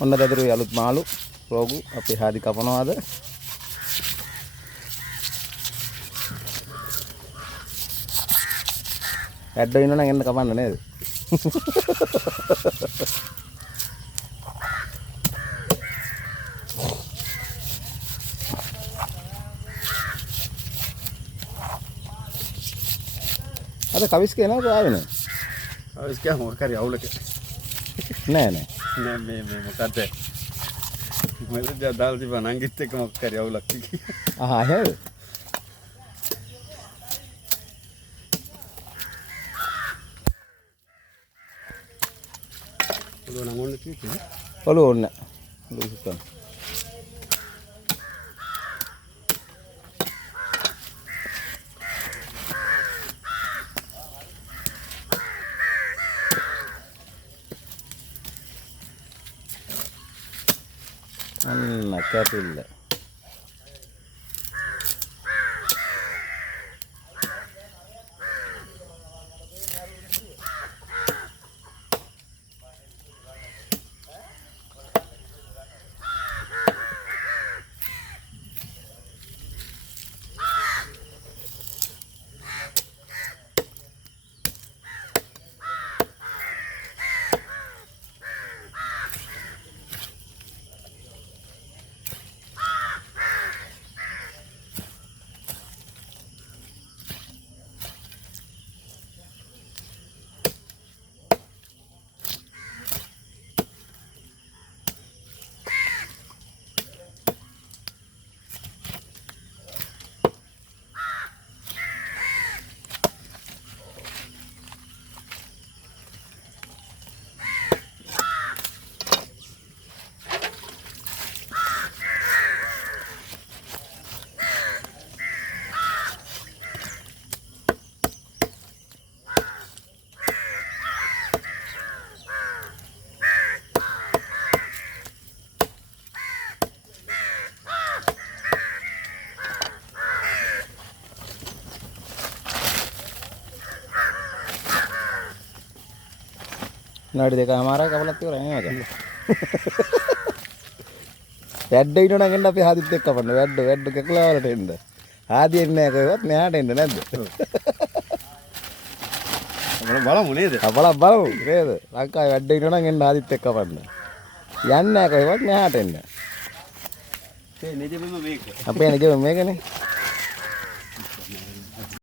ඔන්න දැදරුවේ අලුත් මාළු රෝගු අපි හාදි කපනවාද ඇඩ්ඩෝ ඉන්නවනම් එන්න කපන්න නේද අද කවිස් කියනවා ආවේ නෑ කවිස් කියව මොකක් හරි අවුලක නෑ මේ මොකද්ද මම දාලා තිබ්බා නංගිත් එක්ක මොකක් හරි අවුලක් කිව්වා ආහා එහෙද ඔලුව නම් ඕනේ කිව්වේ ඔලුව ඕනේ ඔලුව සුත්තම් අන්න කැපිල්ල විනාඩි දෙකමාරයි කපලත් ඉවරයි නේද? වැඩ ඉන්නවනම් එන්න අපි හාදිත් එක්ක කපන්න. වැඩ කැකලා වලට එන්න. හාදි එන්නේ නැහැ කොහෙවත් මෙහාට එන්න නැද්ද? බලමු නේද? බලමු නේද? ලංකාවේ වැඩ ඉන්නවනම් එන්න හාදිත් එක්ක කපන්න. යන්නේ නැහැ කොහෙවත් මෙහාට එන්න. ඒ නෙජෙම මේක. අපේ නෙජෙම මේකනේ.